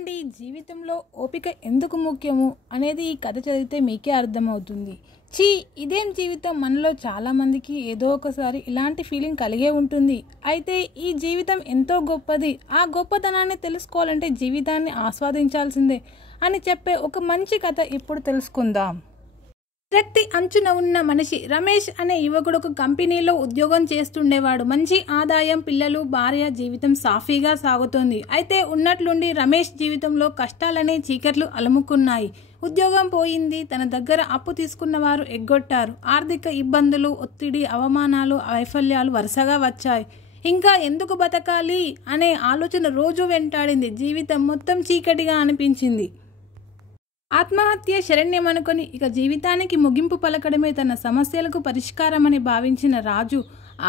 అండి, జీవితంలో ఓపిక ఎందుకు ముఖ్యము అనేది ఈ కథ చదివితే మీకే అర్థమవుతుంది. ఇదేం జీవితం, మనలో చాలామందికి ఏదో ఒకసారి ఇలాంటి ఫీలింగ్ కలిగే ఉంటుంది. అయితే ఈ జీవితం ఎంతో గొప్పది, ఆ గొప్పతనాన్ని తెలుసుకోవాలంటే జీవితాన్ని ఆస్వాదించాల్సిందే అని చెప్పే ఒక మంచి కథ ఇప్పుడు తెలుసుకుందాం. విరక్తి అంచున ఉన్న మనిషి రమేష్ అనే యువకుడు ఒక కంపెనీలో ఉద్యోగం చేస్తుండేవాడు. మంచి ఆదాయం, పిల్లలు, భార్య, జీవితం సాఫీగా సాగుతోంది. అయితే ఉన్నట్లుండి రమేష్ జీవితంలో కష్టాలనే చీకట్లు అలుముకున్నాయి. ఉద్యోగం పోయింది, తన దగ్గర అప్పు తీసుకున్న వారు ఎగ్గొట్టారు. ఆర్థిక ఇబ్బందులు, ఒత్తిడి, అవమానాలు, వైఫల్యాలు వరుసగా వచ్చాయి. ఇంకా ఎందుకు బతకాలి అనే ఆలోచన రోజు వెంటాడింది. జీవితం మొత్తం చీకటిగా అనిపించింది. ఆత్మహత్య శరణ్యమనుకొని ఇక జీవితానికి ముగింపు పలకడమే తన సమస్యలకు పరిష్కారమని భావించిన రాజు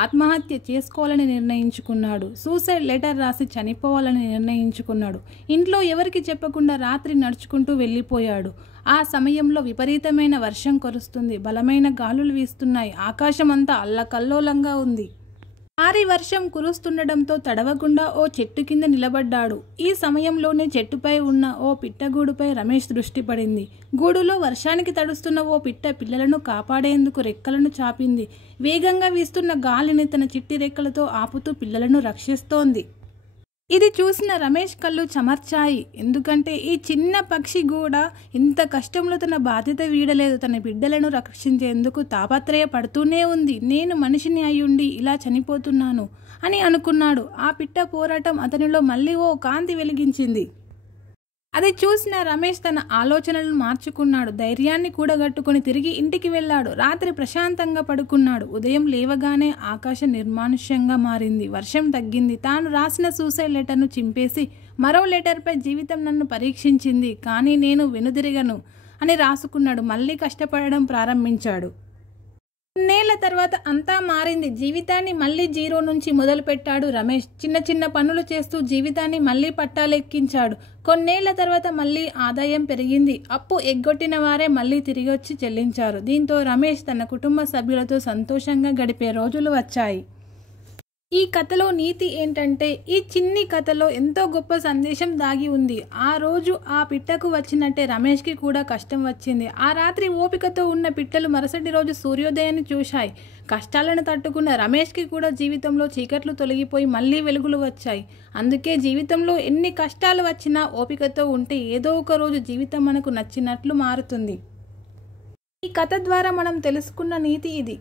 ఆత్మహత్య చేసుకోవాలని నిర్ణయించుకున్నాడు. సూసైడ్ లెటర్ రాసి చనిపోవాలని నిర్ణయించుకున్నాడు. ఇంట్లో ఎవరికి చెప్పకుండా రాత్రి నడుచుకుంటూ వెళ్ళిపోయాడు. ఆ సమయంలో విపరీతమైన వర్షం కురుస్తుంది. బలమైన గాలులు వీస్తున్నాయి. ఆకాశమంతా అల్లకల్లోలంగా ఉంది. భారీ వర్షం కురుస్తుండడంతో తడవకుండా ఓ చెట్టు కింద నిలబడ్డాడు. ఈ సమయంలోనే చెట్టుపై ఉన్న ఓ పిట్టగూడుపై రమేష్ దృష్టి పడింది. గూడులో వర్షానికి తడుస్తున్న ఓ పిట్ట పిల్లలను కాపాడేందుకు రెక్కలను చాపింది. వేగంగా వీస్తున్న గాలిని తన చిట్టి రెక్కలతో ఆపుతూ పిల్లలను రక్షిస్తోంది. ఇది చూసిన రమేష్ కళ్ళు చెమర్చాయి. ఎందుకంటే ఈ చిన్న పక్షి కూడా ఇంత కష్టంలో తన బాధ్యత వీడలేదు. తన బిడ్డలను రక్షించేందుకు తాపత్రయపడుతూనే ఉంది. నేను మనిషిని అయ్యుండి ఇలా చనిపోతున్నాను అని అనుకున్నాడు. ఆ పిట్ట పోరాటం అతనిలో మళ్ళీ ఓ కాంతి వెలిగించింది. అది చూసిన రమేష్ తన ఆలోచనలను మార్చుకున్నాడు. ధైర్యాన్ని కూడగట్టుకుని తిరిగి ఇంటికి వెళ్ళాడు. రాత్రి ప్రశాంతంగా పడుకున్నాడు. ఉదయం లేవగానే ఆకాశం నిర్మానుష్యంగా మారింది. వర్షం తగ్గింది. తాను రాసిన సూసైడ్ లెటర్ను చింపేసి మరో లెటర్పై జీవితం నన్ను పరీక్షించింది, కానీ నేను వెనుదిరగను అని రాసుకున్నాడు. మళ్ళీ కష్టపడడం ప్రారంభించాడు. కొన్నేళ్ల తర్వాత అంతా మారింది. జీవితాన్ని మళ్ళీ జీరో నుంచి మొదలు పెట్టాడు రమేష్. చిన్న చిన్న పనులు చేస్తూ జీవితాన్ని మళ్ళీ పట్టాలెక్కించాడు. కొన్నేళ్ల తర్వాత మళ్ళీ ఆదాయం పెరిగింది. అప్పు ఎగ్గొట్టిన వారే మళ్ళీ తిరిగి వచ్చి చెల్లించారు. దీంతో రమేష్ తన కుటుంబ సభ్యులతో సంతోషంగా గడిపే రోజులు వచ్చాయి. ఈ కథలో నీతి ఏంటంటే, ఈ చిన్ని కథలో ఎంతో గొప్ప సందేశం దాగి ఉంది. ఆ రోజు ఆ పిట్టకు వచ్చినట్టే రమేష్కి కూడా కష్టం వచ్చింది. ఆ రాత్రి ఓపికతో ఉన్న పిట్టలు మరుసటి రోజు సూర్యోదయాన్ని చూశాయి. కష్టాలను తట్టుకున్న రమేష్కి కూడా జీవితంలో చీకట్లు తొలగిపోయి మళ్ళీ వెలుగులు వచ్చాయి. అందుకే జీవితంలో ఎన్ని కష్టాలు వచ్చినా ఓపికతో ఉంటే ఏదో ఒక రోజు జీవితం మనకు నచ్చినట్లు మారుతుంది. ఈ కథ ద్వారా మనం తెలుసుకున్న నీతి ఇది.